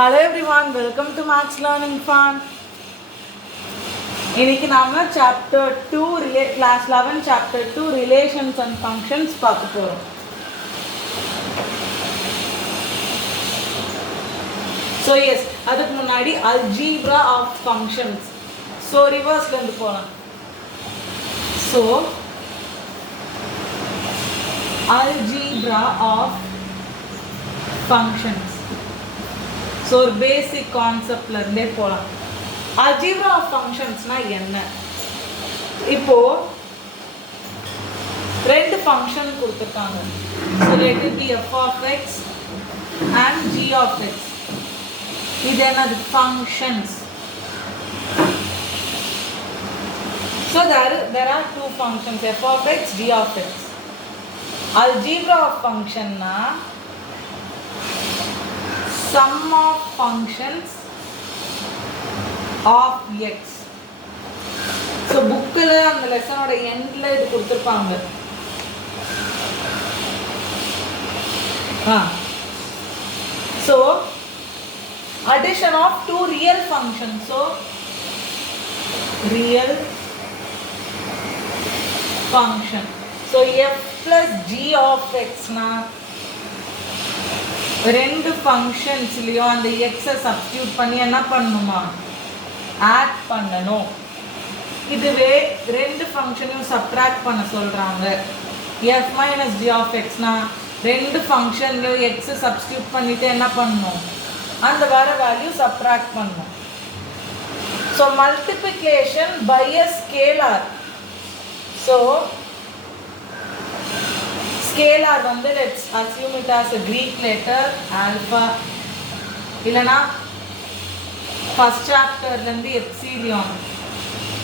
Hello everyone, welcome to Maths Learning Fun. இன்னைக்கு நாம chapter 2 class 11 chapter 2 relations and functions பார்க்க போறோம். So yes, அதுக்கு முன்னாடி algebra of functions. So reverse ல இருந்து போலாம். So algebra of functions. So ஒரு basic concept ல இருந்தே போலாம். Algebra of functions னா என்ன? இப்போ ரெண்டு ஃபங்க்ஷன் கொடுத்திருக்காங்க. So let it be f of x and g of x. இது என்னது functions. So there are two functions, f of x, g of x. Algebra of function na sum of functions of x. So book la and lesson oda end la idu kuduthirpaanga. So addition of two real functions. So real function. So f plus g of x na ரெண்டு ஃபங்க்ஷன்ஸ்லயும் அந்த எக்ஸை substitute பண்ணி என்ன பண்ணணுமா add பண்ணணும். இதுவே ரெண்டு ஃபங்க்ஷனையும் subtract பண்ண சொல்றாங்க. f minus g of x னா ரெண்டு ஃபங்க்ஷன்லயும் எக்ஸை சப்ஸ்டியூட் பண்ணிட்டு என்ன பண்ணணும் அந்த வர வேல்யூ சப்ட்ராக்ட் பண்ணணும். So multiplication by a scalar. So scalar வந்து let's assume it as a Greek letter alpha இல்லனா first chapter ல இருந்து epsilon.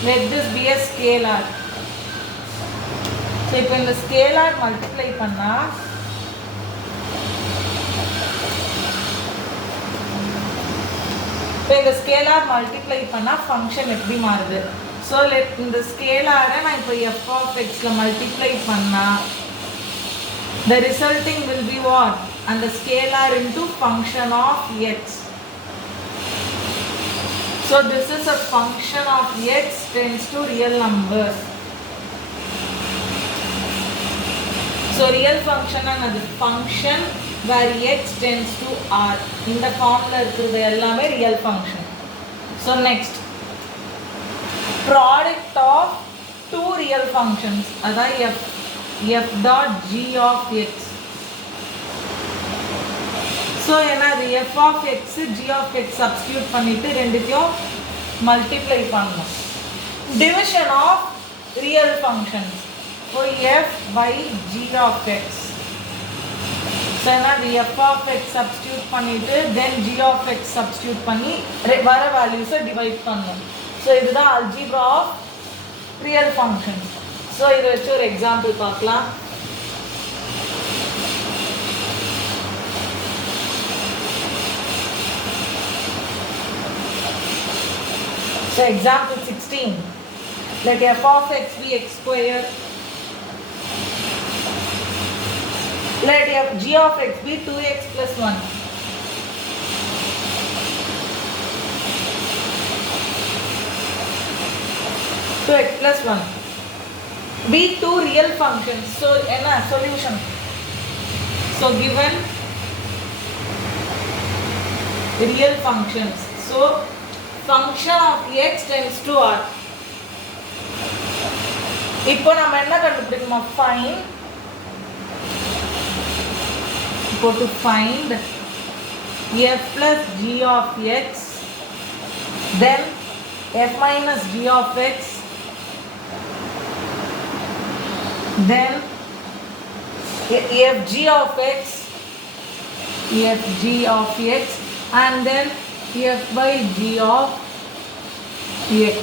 Let this be a scalar. So இப்போ இந்த scalar multiply பண்ணா function எப்படி மாறுது? So let இந்த scalar நான் இப்போ f of x ல multiply பண்ணா the resulting will be what? And the scalar into function of x. So this is a function of x tends to real numbers. So real function another function where x tends to r. In the form la irukkuradhu ellame real function. So next, product of two real functions adha f dot g of x. So என்னது f of x g of x substitute பண்ணிட்டு ரெண்டுத்தையும் multiply பண்ணணும். Division of real functions. So f by g of x. So என்னது f of x substitute பண்ணிட்டு then g of x substitute பண்ணி வர values divide பண்ணணும். So இதுதான் algebra of real functions. So இத வச்சு ஒரு எக்ஸாம்பிள் பார்க்கலாம். So example 16. Let f of x be x square. Let f g of x be 2x plus 1. So x plus 1. Be two real functions. So enna solution. So given real functions. So function of x tends to r. இப்போ நம்ம என்ன கண்டுபிடிக்கணுமா find. இப்போ to find f plus g of x then f minus g of x then f g of x and then f by g of x.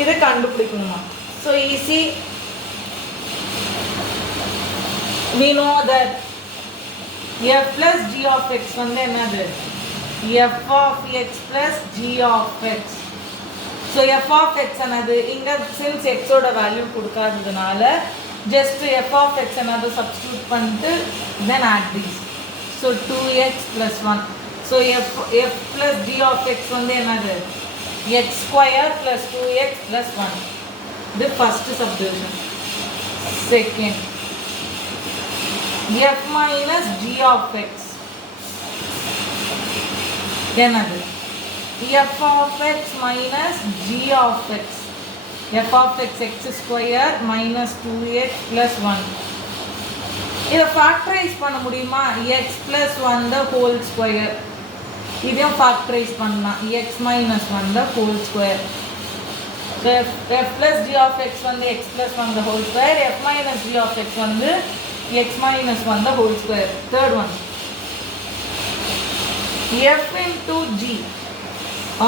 இது கண்டுபிடிக்கணுமா? So easy. We know that f plus g of x வந்து என்னது f of x plus g of x. So f of x என்னது இங்க since x ஓட value கொடுக்காததுனால just f of x another substitute பண்ணிட்டு then add these. So 2x plus 1. So f plus g of x வந்து என்னது x square plus 2x plus 1. The first subdivision. Second, f minus g of x என்னது f of x minus g of x. f of x x square minus 2x plus 1. இதை factorize பண்ண முடியுமா? x plus 1 the whole square. இதையும் factorize பண்ணலாம் x minus 1 the whole square. So f plus g of x வந்து x plus 1 the whole square. f minus g of x வந்து x minus 1 the whole square. Third one, f into g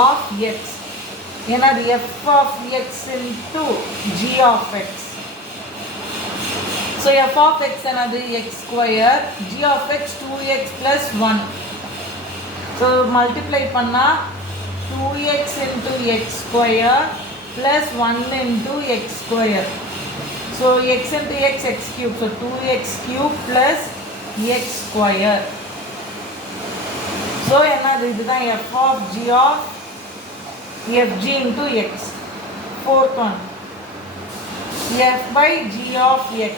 of x. என்னது f of x into g of x. So f of x என்னது x square, g of x 2x plus 1. So multiply பண்ணா 2x into x square plus 1 into x square. So x into x, x cube. So 2x cube plus x square. So என்னது இதுதான் f of g of fg into x. Fourth one, f by g of x.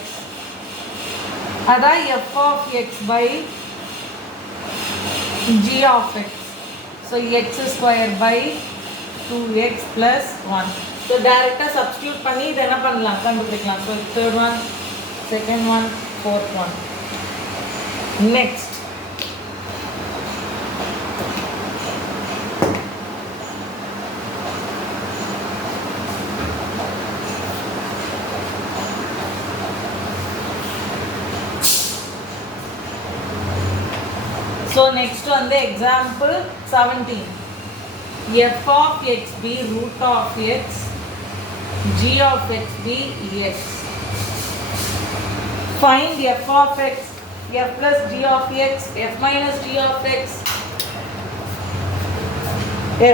அதான் f of x by g of x. So x square by 2x plus 1. So direct substitute பண்ணி இத என்ன பண்ணலாம் கண்டுபிடிக்கலாம். So third one, second one, fourth one. Next, so next one the example 17. f of x be root of x, g of x be x. Find f of x, f plus g of x, f minus g of x,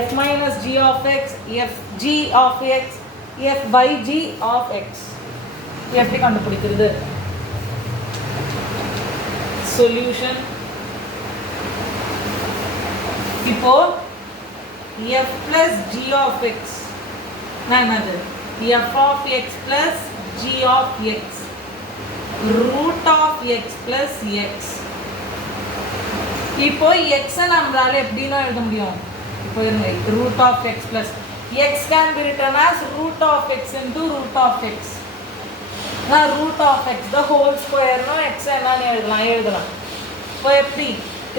f minus g of x, f g of x, f by g of x. எப்படி கண்டுபிடிக்கிறது? Solution. இப்போ f plus g of x என்னது f of x plus g of x root of x plus x. இப்போ x நம்மளால எப்படினா எழுத முடியும்? இப்போ root of x plus x can be written as root of x into root of x. நான் root of x the whole square னு x என்னன்னு எழுதலாம். இப்போ எப்படி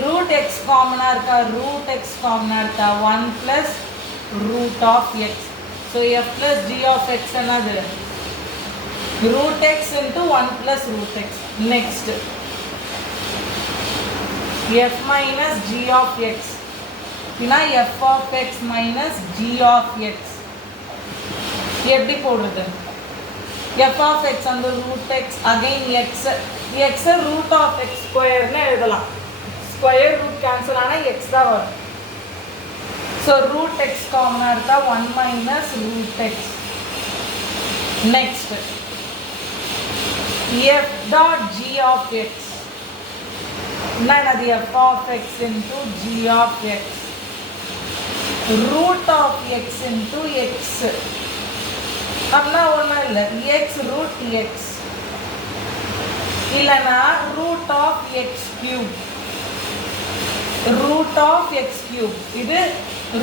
root x common இருக்கா, root x common இருக்கா, 1 plus root of x. So f plus g of x என்னது root x into 1 plus root x. Next, f minus g of x இனா f of x minus g of x. எப்படி போடுறது? f of x under root x again x root of x square னு எழுதலாம். Square root cancel ஆனா x தான் வரும். So root x common இருக்கா 1 minus root x. Next, f dot g of x என்னது f of x into g of x root of x into x. அப்படின்னா ஒன்றும் இல்லை x root x இல்லைன்னா root of x cube. root of x cube இது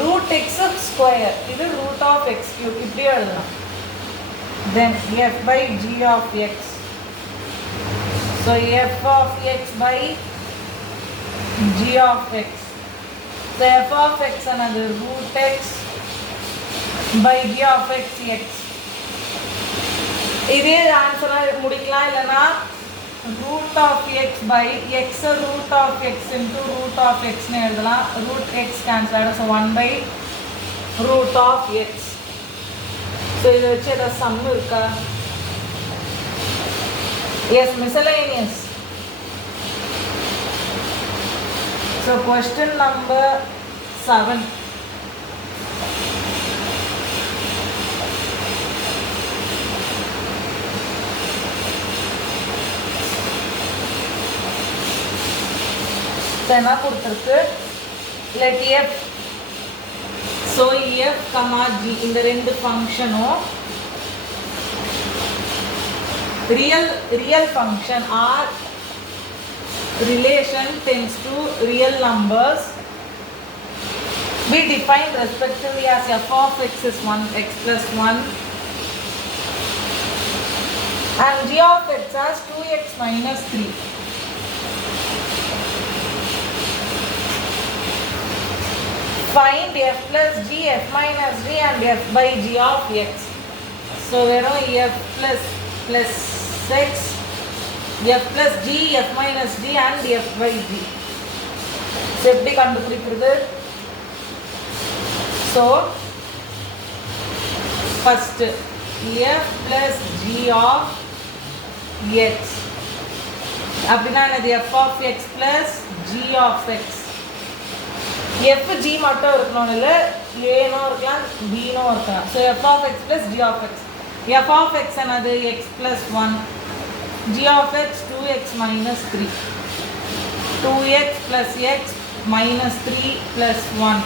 root x square இது root of x cube இப்படி எழுதலாம். Then f by g of x. So f of x by g of x. So f of x another root x by g of x x. இதே ஆன்சரா முடிக்கலாம். இல்லைன்னா root of x by x root of x into root of x னு எழுதலாம். root x cancel ஆகிடும். So 1 by root of x. So இதை வச்சு ஏதாவது sum இருக்கா? Yes, miscellaneous. So question number 7. என்ன கொடுத்திருக்கு? let f, so f comma g இந்த ரெண்டு ஃபங்க்ஷனும் real function or relation tends to real numbers be defined respectively as f of x is 1 x plus 1 and g of x as 2x minus 3. Find f plus g, f minus g and f by g of x. So வெறும் f plus x, f plus g, f minus g and f by g. So எப்படி கண்டுபிடிக்கிறது? So first f plus g of x அப்படின்னா என்னது? f of x plus g of x. f g மட்டும் இருக்கணும் இல்ல, a no இருக்கலாம், b no இருக்கலாம். So f of x plus g of x. f of x என்னது? x plus 1. g of x 2x minus 3. 2x plus x minus 3 plus 1.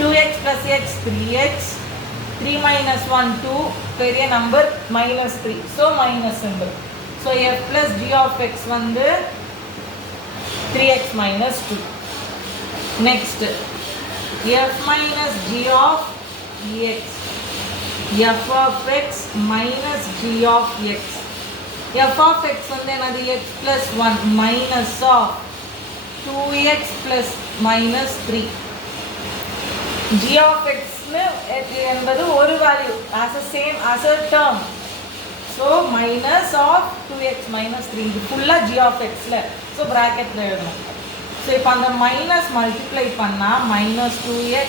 2x plus x 3x. 3 minus 1 2, பெரிய number minus 3. So minus symbol. So f plus g of x வந்து 3x minus 2. Next, f minus g of x. f of x minus g of x. f of x வந்து என்னது? x plus 1 minus of 2x plus minus 3. g of x என்பது ஒரு value as a same as a term. So minus of 2x minus 3. இது ஃபுல்லா g of x ல. So bracketல எழுதணும். So இப்போ அந்த minus multiply பண்ணா minus 2x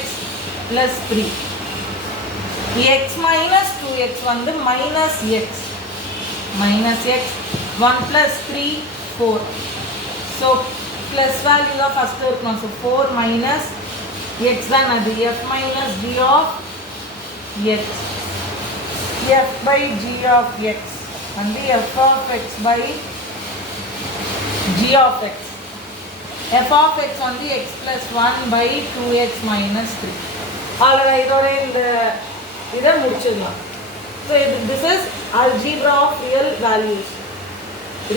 plus 3. x minus 2x வந்து minus x. Minus x 1 plus 3 4. So plus value தான் first இருக்கணும். So 4 minus x தான் அது f minus g of x. f by g of x and f of x by g of x. f of x on the x plus 1 by 2x minus 3. Alright, இதோட இந்த இதை முடிச்சிடலாம். So this is algebra of real values,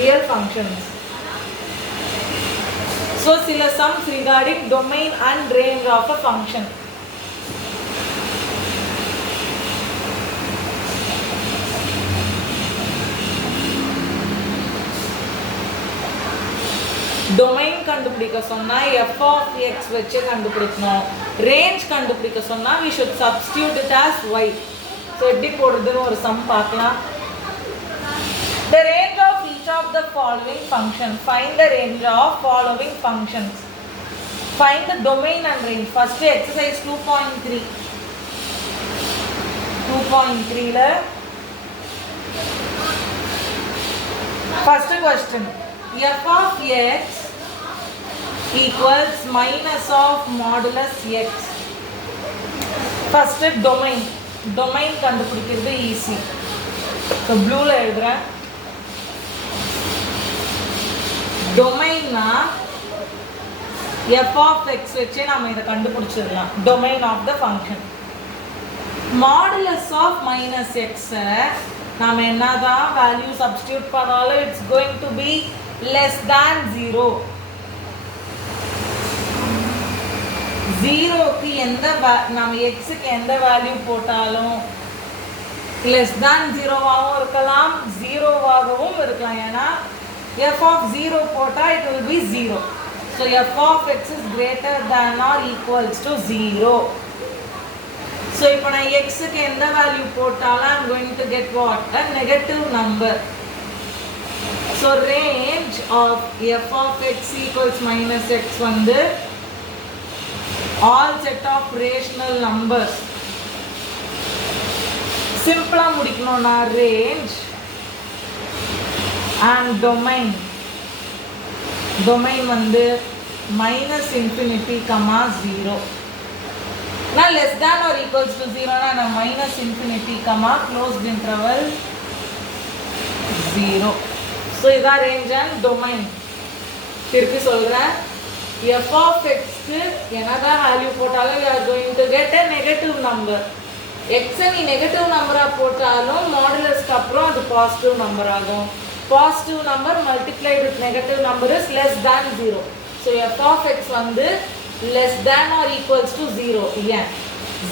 real functions. So சில sums regarding domain and range of a function. domain கண்டுபிடிக்க சொன்னா f of x வச்சு கண்டுபிடிக்கணும். range கண்டுபிடிக்க சொன்னா we should substitute it as y. So எப்படி போடுறதுன்னு ஒரு sum பார்க்கலாம். The range of each of the following functions. Find the range of following functions. Find the domain and range. First exercise 2.3. 2.3 ல first question. f of x equals minus of modulus x. First domain. Domain கண்டுபிடிக்கிறது easy. So blue ல எழுதுறேன். domain னா f of x வச்சு நாம இத கண்டுபிடிச்சிடலாம். domain of the function. modulus of minus x நாம என்னதான் value substitute பண்ணாலும் it's going to be less than 0. 0 க்கு எந்த நாம x க்கு எந்த வேல்யூ போட்டாலும் less than 0 ஆகவும் இருக்கலாம் 0 ஆகவும் இருக்கலாம். ஏனா f of 0 போட்டா it will be 0. So f of x is greater than or equals to 0. So இப்போ நான் x க்கு எந்த வேல்யூ போட்டாலும் I'm going to get what? A negative number. So range of f of x equals minus x வந்து all set of rational numbers. Simple முடிக்கணும்னா range and domain. Domain வந்து minus infinity comma 0. Now less than or equals to 0 na minus infinity comma closed interval 0. So இதா range and domain. திருப்பி சொல்றேன். f of x க்கு என்னதான் value போட்டாலும் we are going to get a negative number. x நீ negative நம்பரா போட்டாலும் மாடுலஸ்க்கு அப்புறம் அது பாசிட்டிவ் நம்பர் ஆகும். Positive number multiplied with negative number is less than 0. So f of x வந்து less than or equals to 0. ஏன்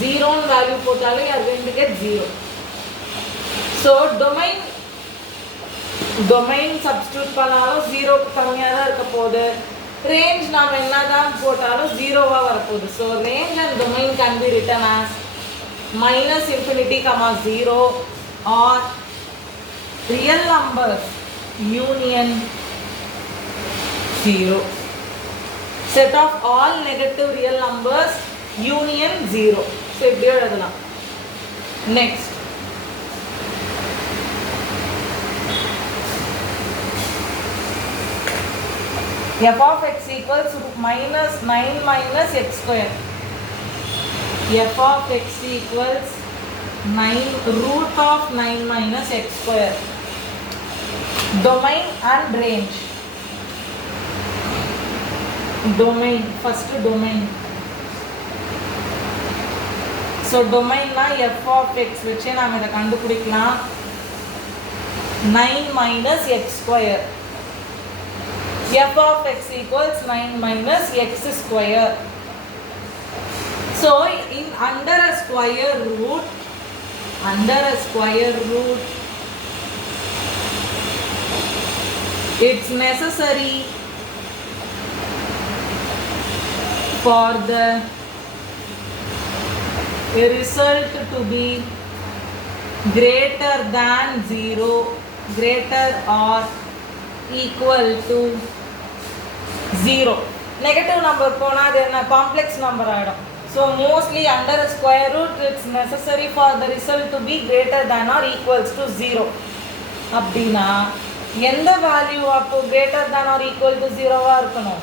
0 value போட்டாலும் you are going to get 0. So domain substitute பண்ணாலும் 0க்கு கம்மியாக தான் இருக்க போகுது. ரேஞ்ச் நாம் என்னதான் போட்டாலும் 0வா வரப்போகுது. So range and domain can be written as minus infinity comma 0 or real numbers union 0. Set of all negative real numbers union 0. So இப்படி எழுதலாம். Next f of x equals minus 9 minus x square. f of x equals 9 root of 9 minus x square. Domain and range. Domain, first domain. So domain na f of x which நாம இத கண்டுபிடிக்கலாம். 9 minus x square. f of x equals 9 minus x square. So in under a square root it's necessary for the result to be greater than 0, greater or equal to 0. Negative number pona அது என்ன complex number ஆயிடும். So mostly under a square root it's necessary for the result to be greater than or equals to 0. அப்படினா எந்த value அப்போ greater than or equal to 0வா இருக்கணும்?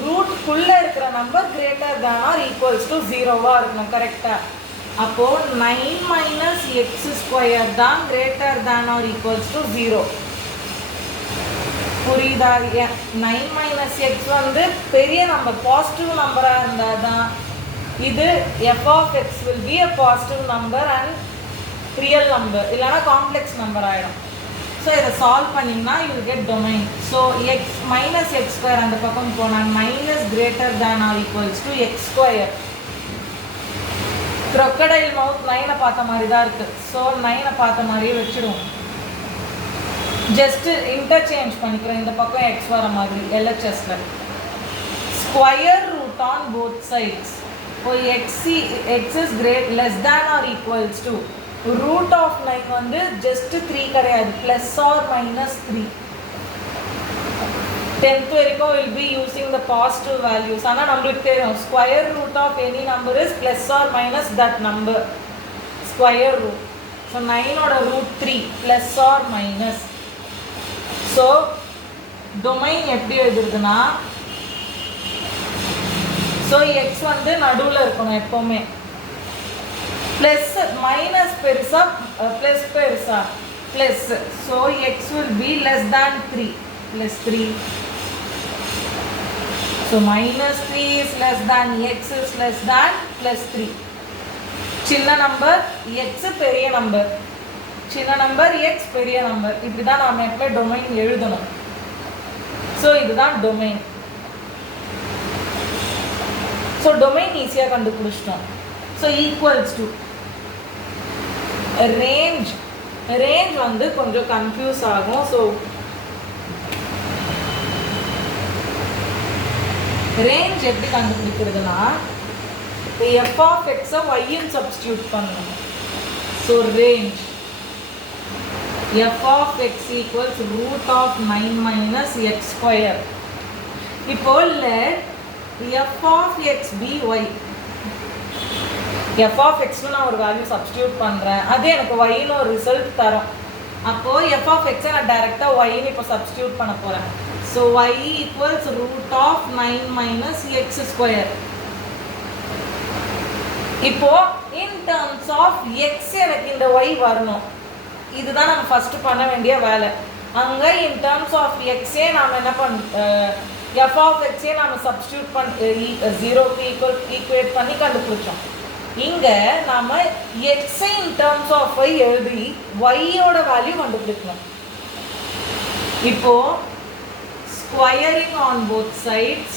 Root குள்ள இருக்கிற number greater than or equals to 0வா இருக்கணும். கரெக்ட்டா? அப்போ 9 minus x square தான் greater than or equals to 0. புரியுதா? 9 minus x வந்து பெரிய நம்பர் பாசிட்டிவ் நம்பரா இருந்தாதான் இது f of x will be a positive number and real number. இல்லனா காம்ப்ளெக்ஸ் நம்பர் ஆயிடும். ஸோ இதை சால்வ் பண்ணிங்கன்னா you will get domain. So x minus x square அந்த பக்கம் போனால் minus greater than or equals to x square. crocodile mouth 9 பார்த்த மாதிரி தான் இருக்கு. ஸோ 9 பார்த்த மாதிரியே வச்சிடுவோம். ஜஸ்ட் இன்டர்சேஞ்ச் பண்ணிக்கிறேன். இந்த பக்கம் x வர மாதிரி LHSல square root on both sides. இப்போ x is less than or equals to root of 9 வந்து just 3 கிடையாது, plus or minus 3. 10th வரைக்கும் will be using the positive values. ஆனா நம்மளுக்கு தெரியும் square root of any number is plus or minus that number, square root. So 9 ஓட root 3 plus or minus. So domain எப்படி எழுதுறதுன்னா, so x வந்து நடுவுல இருக்கணும் எப்பவுமே. plus minus பெருசா plus பெருசா plus. So x will be less than 3, plus 3. So minus 3 is less than, x is less than, plus 3. சின்ன number x பெரிய number, சின்ன நம்பர் x பெரிய நம்பர். இப்படிதான் நாம எப்பவுமே டொமைன் எழுதணும். ஸோ இதுதான் டொமைன். ஸோ டொமைன் ஈஸியாக கண்டுபிடிச்சிட்டோம். So equals to range. Range வந்து கொஞ்சம் கன்ஃபியூஸ் ஆகும். ஸோ ரேஞ்ச் எப்படி கண்டுபிடிக்கிறதுனா, f of x y-ன்னு சப்ஸ்டியூட் பண்ணணும். So range f of x equals root of 9 minus x square. இப்போ let f of x be y. f of x நான் ஒரு value substitute பண்றேன், அது எனக்கு y ன்னு ஒரு ரிசல்ட் தரும். அப்போ f of x நான் டைரக்டா y ன்னு இப்போ சப்ஸ்டியூட் பண்ண போறேன். So y equals root of 9 minus x square. இப்போ in terms of x எனக்கு இந்த y வரணும். இதுதான் நம்ம ஃபர்ஸ்ட் பண்ண வேண்டிய வேலை. அங்க in terms of x நாம என்ன f of x நாம substitute பண்ணி 0 க்கு ஈக்குவேட் பண்ணி கண்டுபிடிச்சோம். இங்க நாம x in terms of y எழுதி y ஓட வேல்யூ கண்டுபிடிக்கணும். இப்போ squaring on both sides,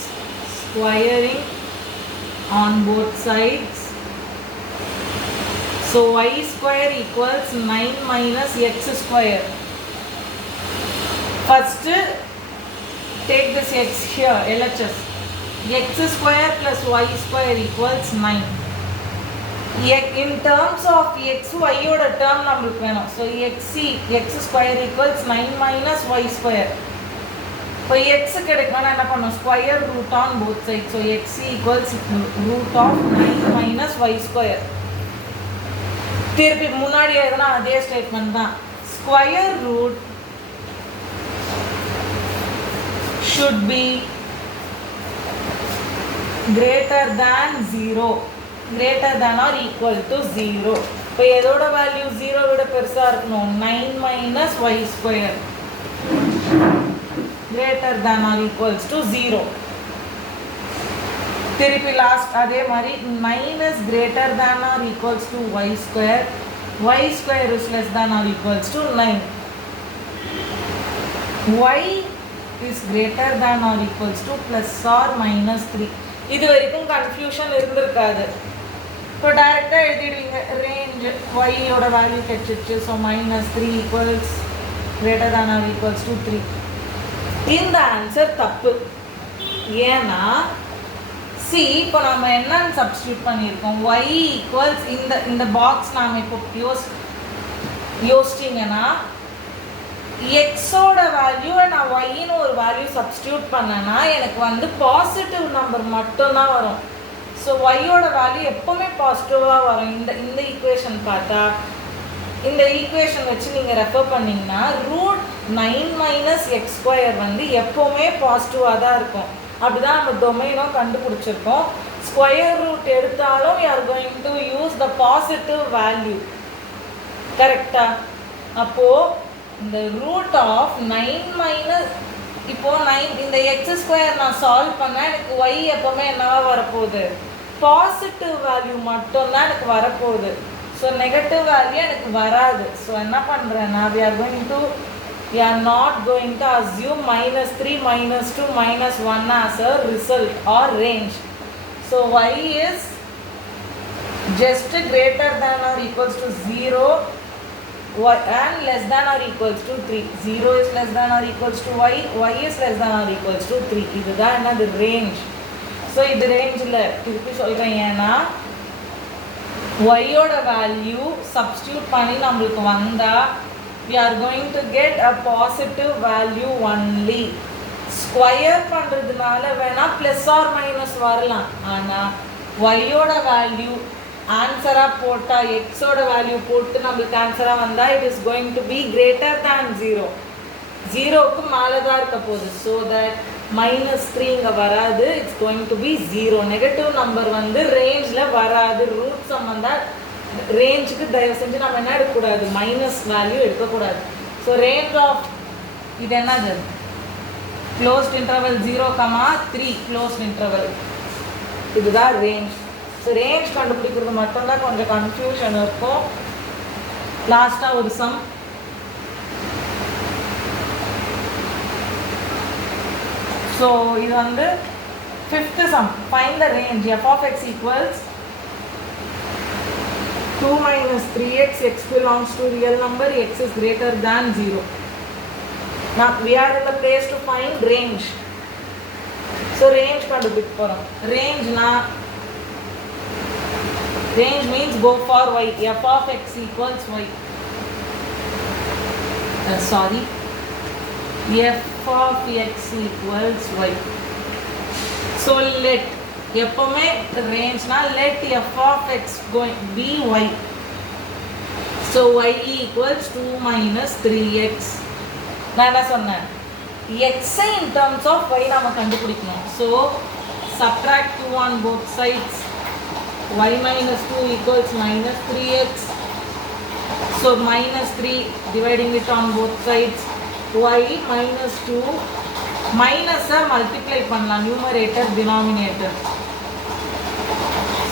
so y square equals 9 minus x square. First take this x here, LHS. X square plus y square equals 9. In terms of x, y oda term நம்மளுக்கு வேணும். So x square equals 9 minus y square. இப்போ x கிடைக்கணும்னா என்ன பண்ணணும்? Square root on both sides. So x equals root of 9 minus y square. திருப்பி முன்னாடி எதுனா அதே ஸ்டேட்மெண்ட் தான். Square root should be greater than 0, greater than or equal to 0. இப்போ எதோட வேல்யூ 0 விட பெருசா இருக்கணும்? 9 minus y square greater than or equals to 0. திருப்பி லாஸ்ட் அதே மாதிரி 9 is greater than or equals to y square is less than or equals to 9. y is greater than or equals to plus or minus 3. இது வரைக்கும் confusion இருந்திருக்காது. இப்போ டைரக்டா எழுதிடுவீங்க. Range y ஓட value கிடைச்சிச்சு. So -3 equals greater than or equals to 3. இந்த answer தப்பு. ஏன்னா சி இப்போ நம்ம என்னன்னு சப்ஸ்டியூட் பண்ணியிருக்கோம்? y ஈக்குவல்ஸ் இந்த பாக்ஸ் நாம் இப்போ யோசிச்சிங்கன்னா எக்ஸோட வேல்யூ நான் ஒய்ன்னு ஒரு வேல்யூ சப்ஸ்டியூட் பண்ணேன்னா எனக்கு வந்து பாசிட்டிவ் நம்பர் மட்டும்தான் வரும். ஸோ ஒய்யோட வேல்யூ எப்போவுமே பாசிட்டிவாக வரும். இந்த ஈக்குவேஷன் பார்த்தா இந்த ஈக்குவேஷன் வச்சு நீங்கள் ரெஃபர் பண்ணிங்கன்னா √9 minus x square வந்து எப்போவுமே பாசிட்டிவாக தான் இருக்கும். அப்படி தான் நம்ம டொமைனும் கண்டுபிடிச்சிருக்கோம். ஸ்கொயர் ரூட் எடுத்தாலும் we are going to use the positive value. கரெக்டா? அப்போது இந்த ரூட் ஆஃப் 9 minus இப்போ 9 இந்த x ஸ்கொயர் நான் சால்வ் பண்ணால் எனக்கு y எப்போவுமே என்னவா வரப்போகுது? பாசிட்டிவ் வேல்யூ மட்டும்தான் எனக்கு வரப்போகுது. ஸோ நெகட்டிவ் வேல்யூ எனக்கு வராது. ஸோ என்ன பண்ணுறேன்னா we are not going to assume -3, -2, -1 as a result or range. So y is just greater than or equals to 0 and less than or equals to 3. 0 is less than or equals to y, y is less than or equals to 3. இதுதான் என்னது? Range. So இது ரேஞ்சில் திருப்பி சொல்கிறேன். ஏன்னா y ஓட value substitute பண்ணி நம்மளுக்கு வந்தால் we are going to get a positive value only. Square பண்ணுறதுனால வேணால் ப்ளஸ் ஆர் மைனஸ் வரலாம். ஆனால் ஒய்யோட வேல்யூ ஆன்சராக போட்டால் எக்ஸோட வேல்யூ போட்டு நம்மளுக்கு ஆன்சராக வந்தால் it is going to be greater than 0. 0க்கு மேலே தான் இருக்க போகுது. ஸோ தட் -3 இங்கே வராது. It's going to be 0. Negative number வந்து ரேஞ்சில் வராது. ரூட் சம் வந்தால் ரேஞ்சுக்கு தயவு செஞ்சு நம்ம என்ன எடுக்கக்கூடாது? மைனஸ் வேல்யூ எடுக்கக்கூடாது. ஸோ ரேஞ்ச் ஆஃப் இது என்னது? Closed interval 0, 3 closed interval. இதுதான் ரேஞ்ச். ஸோ ரேஞ்ச் கண்டுபிடிக்கிறது மட்டும்தான் கொஞ்சம் கன்ஃபியூஷன் இருக்கும். லாஸ்ட்டாக ஒரு சம். ஸோ இது வந்து 5th sum. Find the range f of x equals 2 minus 3x, x belongs to real number, x is greater than 0. Now we are in the place to find range. So range கண்டுபிடிக்க போறோம். Range means go for y. f of x equals y. F of x equals y. So let எப்பவுமே ரேஞ்ச்னா let f of x going be y. So y equals 2 minus 3x. நான் என்ன சொன்னேன்? x in terms of y நாம கண்டுபிடிக்கணும். So subtract 2 on both sides. Y minus 2 equals minus 3x. So minus 3 dividing it on both sides. Y minus 2 minus multiply பண்ணலாம் numerator denominator.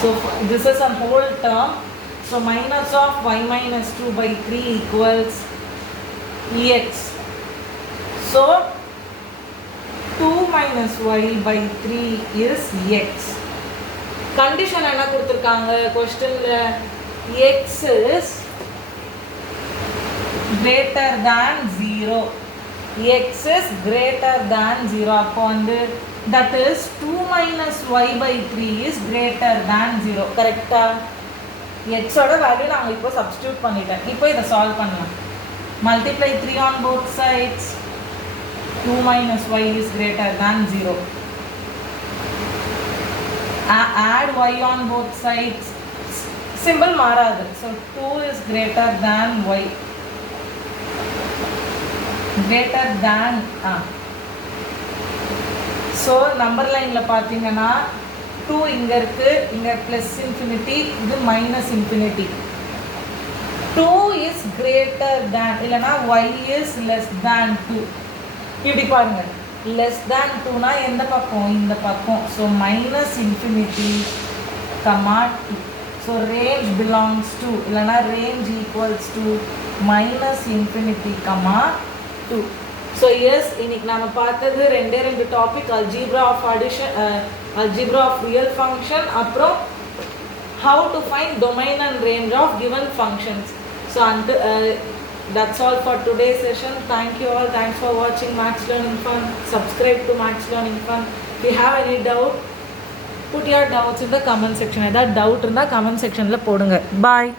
So this is a whole term. So minus of y minus 2 by 3 equals ex. So 2 minus y by 3 is x. Condition என்ன கொடுத்திருக்காங்க questionல x is greater than 0. X is greater than 0. அப்போ வந்து that is 2 minus y by 3 is greater than 0. கரெக்டா? x ஓட value நாங்கள் இப்போ substitute பண்ணிட்டேன். இப்போ இதை சால்வ் பண்ணலாம். Multiply 3 on both sides. 2 minus y is greater than 0. Add y on both sides. Symbol மாறாது. So 2 is greater than y. Greater than so number line ல பாத்தீங்கன்னா 2 இங்க இருக்கு, இங்க plus infinity, இது minus infinity. 2 is greater than இல்லனா y is less than 2. இப்படி பாருங்க, less than 2 னா எந்த பக்கம்? இந்த பக்கம். So minus infinity comma 2. So range belongs to இல்லனா range equals to minus infinity comma 2. So yes, இன்னைக்கு நாம பார்த்தது ரெண்டு topic, algebra of addition, algebra of real function, அப்புறம் how to find domain and range of given functions. So that's all for today's session. Thank you all. Thanks for watching Max Learning Fun. Subscribe to Max Learning Fun. If you have any doubt, put your doubts in the comment section. ஏதாவது doubt இருந்தா comment sectionல போடுங்க. Bye.